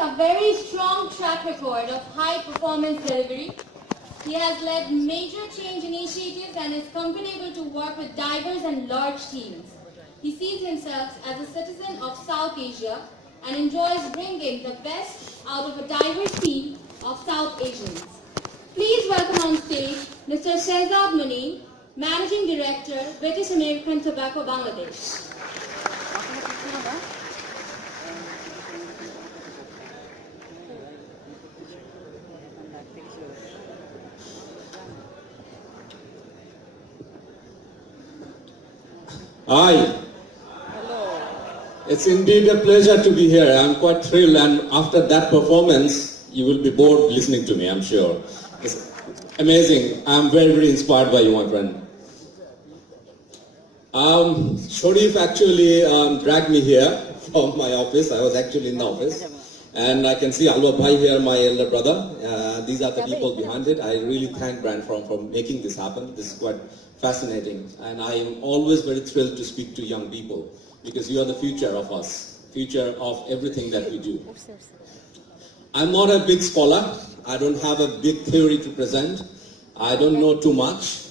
a very strong track record of high performance delivery. He has led major change initiatives and is comfortable to work with diverse and large teams. He sees himself as a citizen of South Asia and enjoys bringing the best out of a diverse team of South Asians. Please welcome on stage Mr. Shehzad Munim, Managing Director, British American Tobacco Bangladesh. Hi. Hello. It's indeed a pleasure to be here. I'm quite thrilled, and after that performance, you will be bored listening to me, I'm sure. It's amazing. I'm very, very inspired by you, my friend. Sharif actually dragged me here from my office. I was actually in the office. And I can see Alwa Bhai here, my elder brother. These are the people behind it. I really thank Brand for making this happen. This is quite fascinating. And I am always very thrilled to speak to young people because you are the future of us, future of everything that we do. I'm not a big scholar. I don't have a big theory to present. I don't know too much.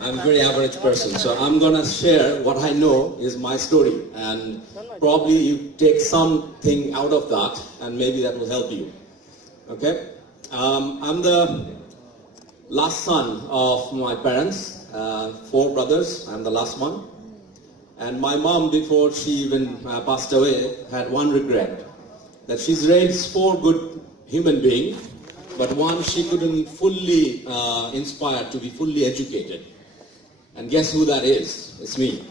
I'm a very average person. So I'm going to share what I know is my story. And probably you take something out of that and maybe that will help you. Okay? I'm the last son of my parents. 4 brothers. I'm the last one. And my mom, before she even passed away, had one regret. That she's raised 4 good human beings, but one she couldn't fully inspire to be fully educated. And guess who that is? It's me.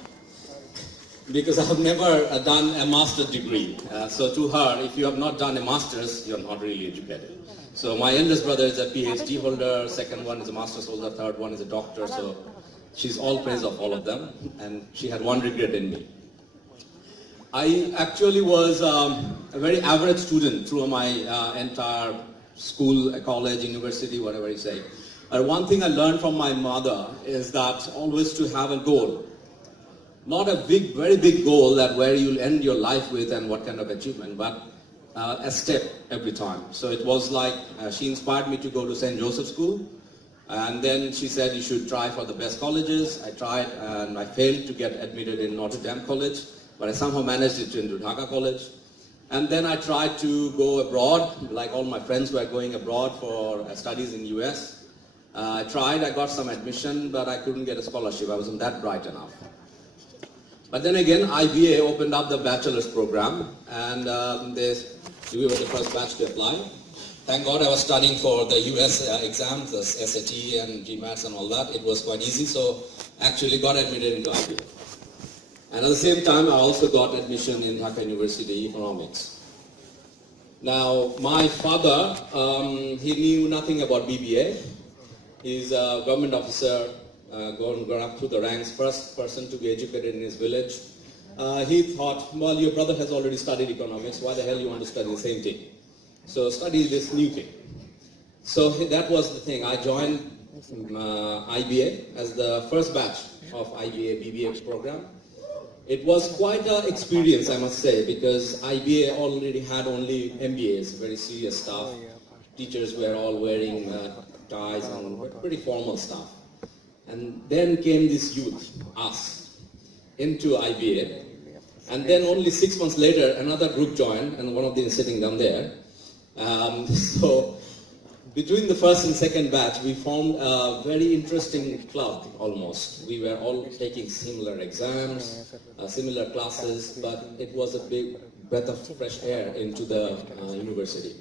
Because I have never done a master's degree. So to her, if you have not done a master's, you're not really educated. So my eldest brother is a PhD holder, second one is a master's holder, third one is a doctor. So she's all praise of all of them. And she had one regret in me. I actually was a very average student through my entire school, college, university, whatever you say. One thing I learned from my mother is that always to have a goal. Not a big, very big goal that where you'll end your life with and what kind of achievement, but a step every time. So it was like she inspired me to go to St. Joseph School. And then she said you should try for the best colleges. I tried and I failed to get admitted in Notre Dame College, but I somehow managed it into Dhaka College. And then I tried to go abroad, like all my friends were going abroad for studies in US. I tried, I got some admission, but I couldn't get a scholarship. I wasn't that bright enough. But then again, IBA opened up the bachelor's program, and we were the first batch to apply. Thank God I was studying for the US exams, the SAT and GMATs and all that. It was quite easy, so actually got admitted into IBA. And at the same time, I also got admission in Dhaka University Economics. Now, my father, he knew nothing about BBA. He's a government officer, gone up through the ranks, first person to be educated in his village. He thought, well, your brother has already studied economics, why the hell you want to study the same thing? So study this new thing. So that was the thing. I joined IBA as the first batch of IBA BBA program. It was quite an experience, I must say, because IBA already had only MBAs, very serious stuff. Teachers were all wearing ties and pretty formal stuff. And then came this youth, us, into IBA. And then only 6 months later, another group joined, and one of them is sitting down there. So between the first and second batch, we formed a very interesting club almost. We were all taking similar exams, similar classes, but it was a big breath of fresh air into the university.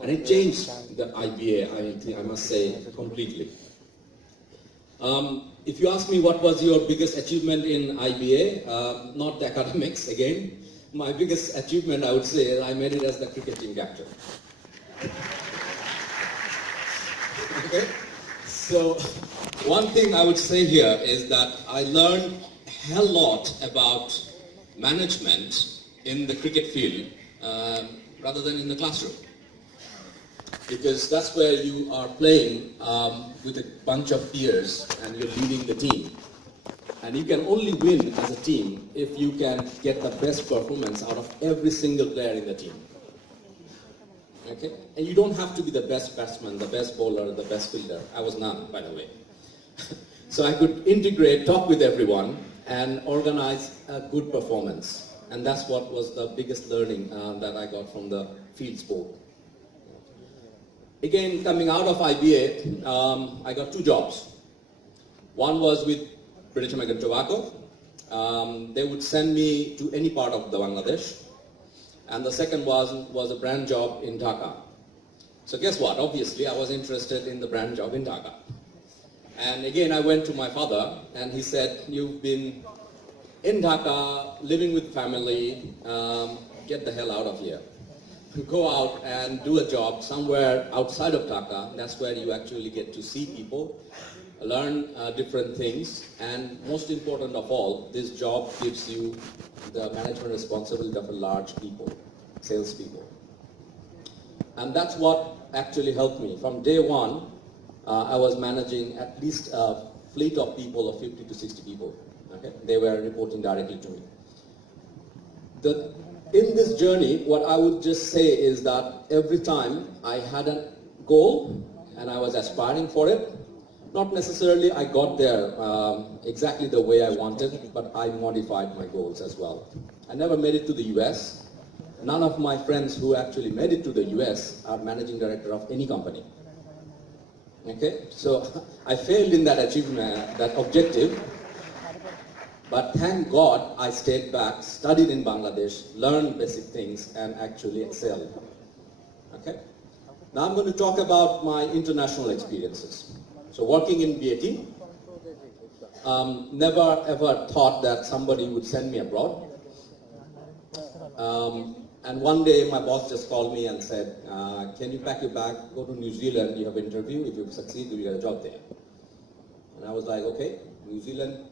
And it changed the IBA, I must say, completely. If you ask me what was your biggest achievement in IBA, not the academics again, my biggest achievement I would say I made it as the cricket team captain. Okay? So one thing I would say here is that I learned a hell lot about management in the cricket field rather than in the classroom. Because that's where you are playing with a bunch of peers and you're leading the team. And you can only win as a team if you can get the best performance out of every single player in the team. Okay? And you don't have to be the best batsman, the best bowler, the best fielder. I was none, by the way. So I could integrate, talk with everyone, and organize a good performance. And that's what was the biggest learning that I got from the field sport. Again, coming out of IBA, I got 2 jobs. One was with British American Tobacco. They would send me to any part of the Bangladesh. And the second was a brand job in Dhaka. So guess what? Obviously, I was interested in the brand job in Dhaka. And again, I went to my father, and he said, you've been in Dhaka, living with family, get the hell out of here. Go out and do a job somewhere outside of Dhaka. That's where you actually get to see people, learn different things, and most important of all, this job gives you the management responsibility of a large people, salespeople. And that's what actually helped me. From day one, I was managing at least a fleet of people of 50 to 60 people. Okay? They were reporting directly to me. In this journey, what I would just say is that every time I had a goal and I was aspiring for it, not necessarily I got there exactly the way I wanted, but I modified my goals as well. I never made it to the US. None of my friends who actually made it to the US are managing director of any company. Okay, so I failed in that achievement, that objective. But thank God I stayed back, studied in Bangladesh, learned basic things, and actually excelled. Okay? Now I'm going to talk about my international experiences. So working in BAT, never ever thought that somebody would send me abroad. And one day my boss just called me and said, can you pack your bag, go to New Zealand, you have an interview, if you succeed, you get a job there. And I was like, okay, New Zealand,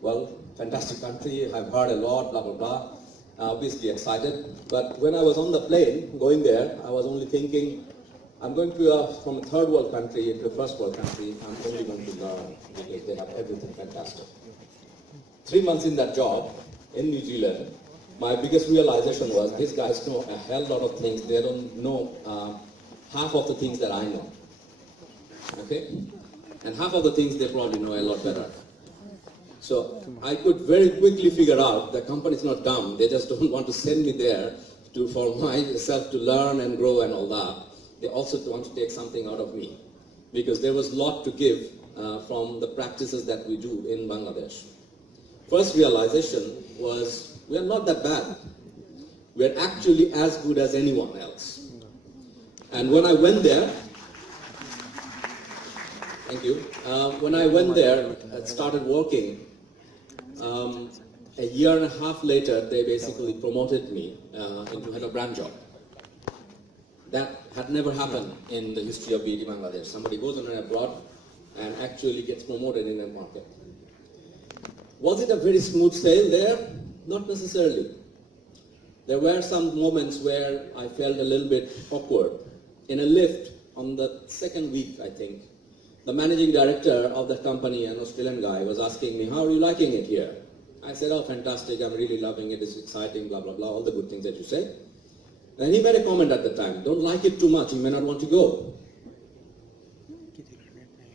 well, fantastic country, I've heard a lot, blah, blah, blah. Obviously excited. But when I was on the plane going there, I was only thinking, I'm going to from a third world country into a first world country, I'm only going to learn because they have everything fantastic. 3 months in that job in New Zealand, my biggest realization was these guys know a hell lot of things. They don't know half of the things that I know. Okay? And half of the things they probably know a lot better. So I could very quickly figure out the company's not dumb. They just don't want to send me there for myself to learn and grow and all that. They also want to take something out of me because there was a lot to give from the practices that we do in Bangladesh. First realization was we are not that bad. We are actually as good as anyone else. And when I went there, thank you. When I went there and started working, a year and a half later, they basically promoted me into head of brand job. That had never happened in the history of BAT Bangladesh. Somebody goes on abroad and actually gets promoted in a market. Was it a very smooth sail there? Not necessarily. There were some moments where I felt a little bit awkward. In a lift on the second week, I think, the managing director of the company, an Australian guy, was asking me, how are you liking it here? I said, oh, fantastic, I'm really loving it, it's exciting, blah, blah, blah, all the good things that you say. And he made a comment at the time, don't like it too much, you may not want to go.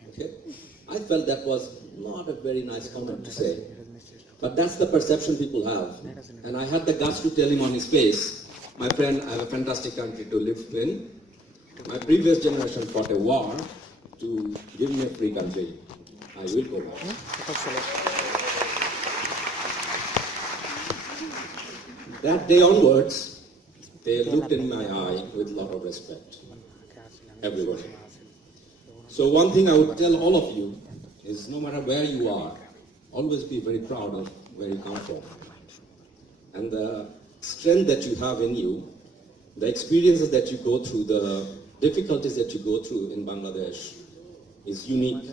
Okay? I felt that was not a very nice comment to say. But that's the perception people have. And I had the guts to tell him on his face, my friend, I have a fantastic country to live in. My previous generation fought a war to give me a free country. I will go back. That day onwards, they looked in my eye with a lot of respect. Everybody. So one thing I would tell all of you is no matter where you are, always be very proud of where you come from. And the strength that you have in you, the experiences that you go through, the difficulties that you go through in Bangladesh is unique.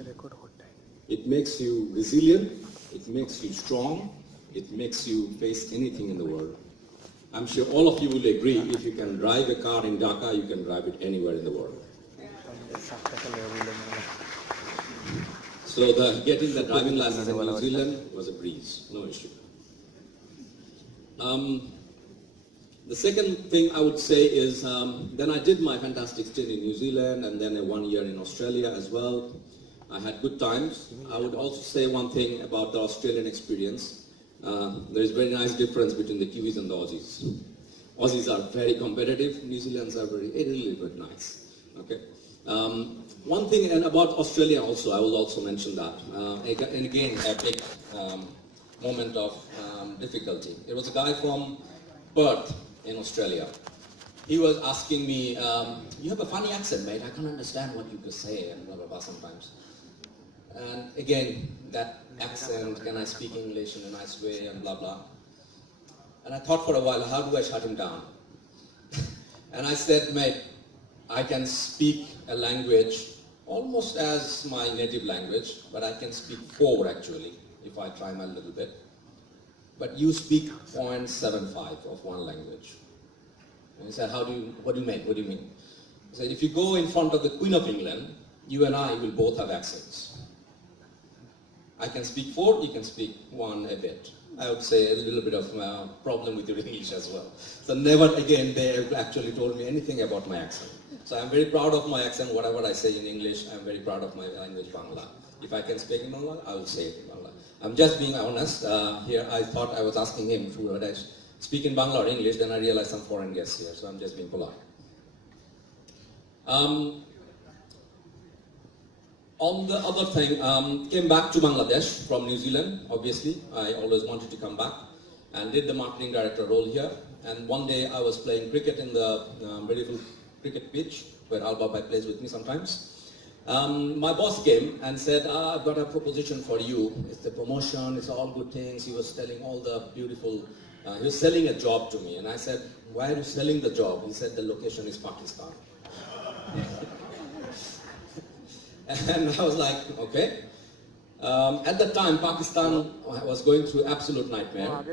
It makes you resilient, it makes you strong, it makes you face anything in the world. I'm sure all of you will agree, if you can drive a car in Dhaka, you can drive it anywhere in the world. So getting the driving license in New Zealand was a breeze, no issue. The second thing I would say is, then I did my fantastic stint in New Zealand and then 1 year in Australia as well. I had good times. I would also say one thing about the Australian experience. There is a very nice difference between the Kiwis and the Aussies. Aussies are very competitive. New Zealanders are really nice. Okay. One thing and about Australia also, I will also mention that. And again, a big moment of difficulty. It was a guy from Perth in Australia. He was asking me, you have a funny accent, mate. I can't understand what you say and blah, blah, blah sometimes. And again, that accent, can I speak English in a nice way and blah, blah. And I thought for a while, how do I shut him down? And I said, mate, I can speak a language almost as my native language, but I can speak 4 actually, if I try my little bit. But you speak 0.75 of one language. And he said, what do you mean? What do you mean? He said, if you go in front of the Queen of England, you and I will both have accents. I can speak 4, you can speak 1 a bit. I would say a little bit of problem with your English as well. So never again they actually told me anything about my accent. So I'm very proud of my accent. Whatever I say in English, I'm very proud of my language, Bangla. If I can speak in Bangla, I will say it in Bangla. I'm just being honest. Here I thought I was asking him whether I speak in Bangla or English, then I realized some foreign guests here, so I'm just being polite. On the other thing, came back to Bangladesh from New Zealand, obviously. I always wanted to come back and did the marketing director role here. And one day I was playing cricket in the beautiful cricket pitch where Al-Babai plays with me sometimes. My boss came and said, I've got a proposition for you. It's the promotion, it's all good things. He was telling all the beautiful, he was selling a job to me. And I said, why are you selling the job? He said, the location is Pakistan. And I was like, okay. At that time, Pakistan was going through absolute nightmare.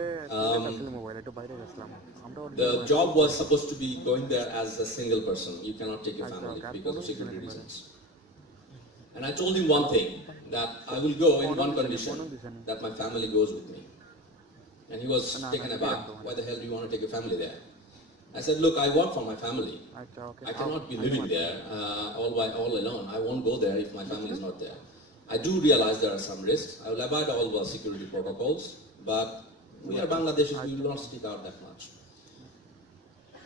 The job was supposed to be going there as a single person. You cannot take your family because of security reasons. And I told him one thing, that I will go in one condition, that my family goes with me. And he was taken aback. Why the hell do you want to take your family there? I said, look, I work for my family. I cannot be living there all alone. I won't go there if my family is not there. I do realize there are some risks. I will abide all the security protocols, but we are Bangladeshis, we will not stick out that much.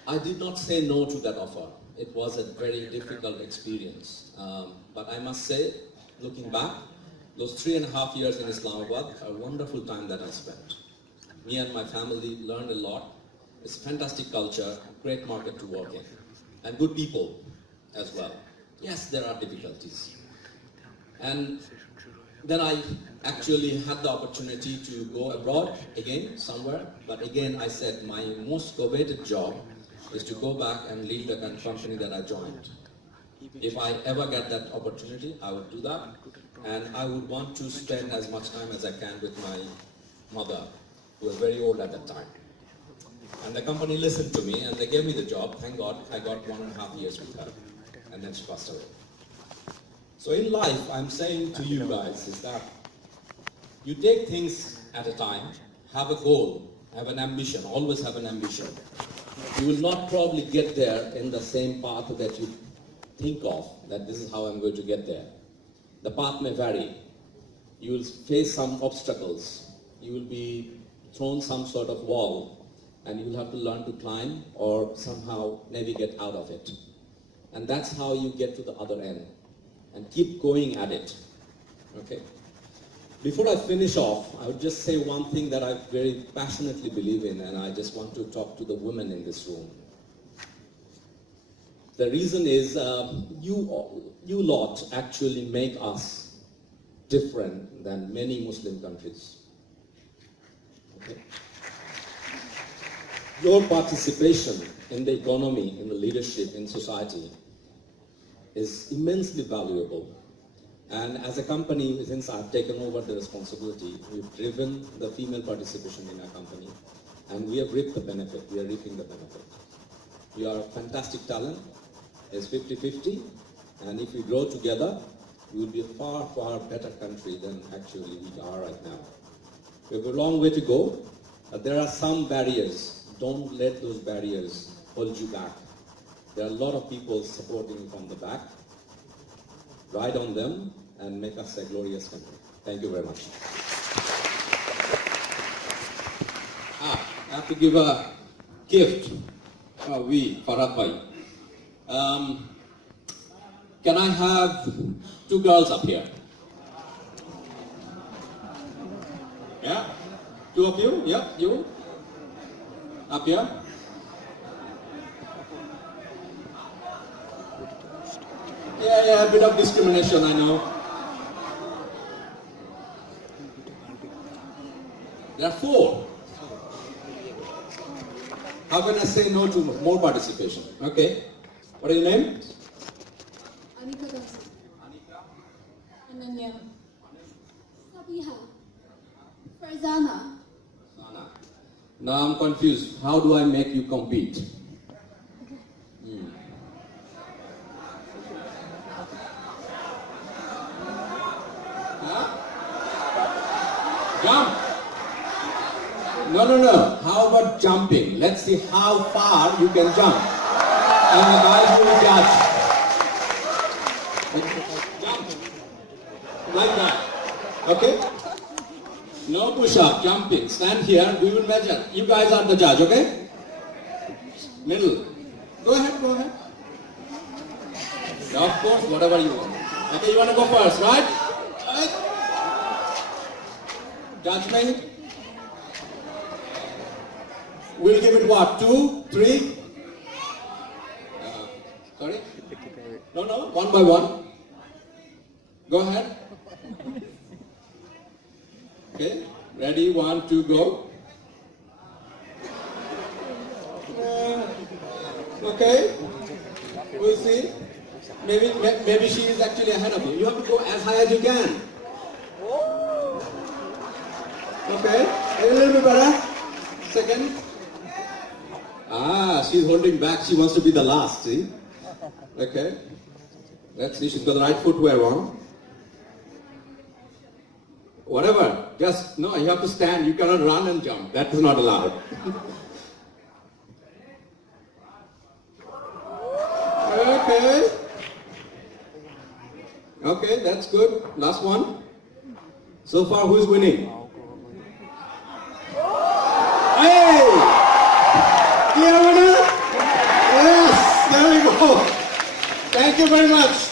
I did not say no to that offer. It was a very difficult experience. But I must say, looking back, those 3.5 years in Islamabad are a wonderful time that I spent. Me and my family learned a lot. It's a fantastic culture, great market to work in, and good people as well. Yes, there are difficulties. And then I actually had the opportunity to go abroad again, somewhere, but again I said my most coveted job is to go back and lead the company that I joined. If I ever get that opportunity, I would do that, and I would want to spend as much time as I can with my mother, who was very old at that time. And the company listened to me and they gave me the job. Thank God, I got 1.5 years with her. And then she passed away. So in life, I'm saying to you guys is that you take things at a time, have a goal, have an ambition, always have an ambition. You will not probably get there in the same path that you think of, that this is how I'm going to get there. The path may vary. You will face some obstacles. You will be thrown some sort of wall. And you will have to learn to climb or somehow navigate out of it. And that's how you get to the other end. And keep going at it. Okay? Before I finish off, I would just say one thing that I very passionately believe in, and I just want to talk to the women in this room. The reason is you lot actually make us different than many Muslim countries. Okay? Your participation in the economy, in the leadership, in society is immensely valuable. And as a company, since I've taken over the responsibility, we've driven the female participation in our company, and we have reaped the benefit. We are reaping the benefit. We are a fantastic talent. It's 50-50, and if we grow together, we will be a far, far better country than actually we are right now. We have a long way to go, but there are some barriers don't let those barriers hold you back. There are a lot of people supporting you from the back. Ride on them and make us a glorious country. Thank you very much. I have to give a gift. Farhad Bhai. Can I have 2 girls up here? Yeah? 2 of you? Yeah, you? Up here? Yeah, a bit of discrimination, I know. There are 4. How can I say no to more participation? Okay. What is your name? Anika Damsi. Ananya. Sabiha. Farzana. Sana. Now I'm confused. How do I make you compete? Huh? Jump. No. How about jumping? Let's see how far you can jump. And the guys will judge. Jump. Like that. Okay? No push-up, jumping. Stand here, we will measure. You guys are the judge, okay? Middle. Go ahead. Of course, whatever you want. Okay, you want to go first, right? Judge me. We'll give it what? 2, 3? Sorry? No, 1 by 1. Go ahead. Okay, ready, 1, 2, go. Okay, we'll see. Maybe she is actually ahead of you. You have to go as high as you can. Okay, a little bit better. Second. She's holding back. She wants to be the last, see? Okay. Let's see, she's got the right footwear on. Whatever, no, you have to stand. You cannot run and jump. That is not allowed. Okay, that's good. Last one. So far, who's winning? Hey! Clear winner? Yes, there we go. Thank you very much.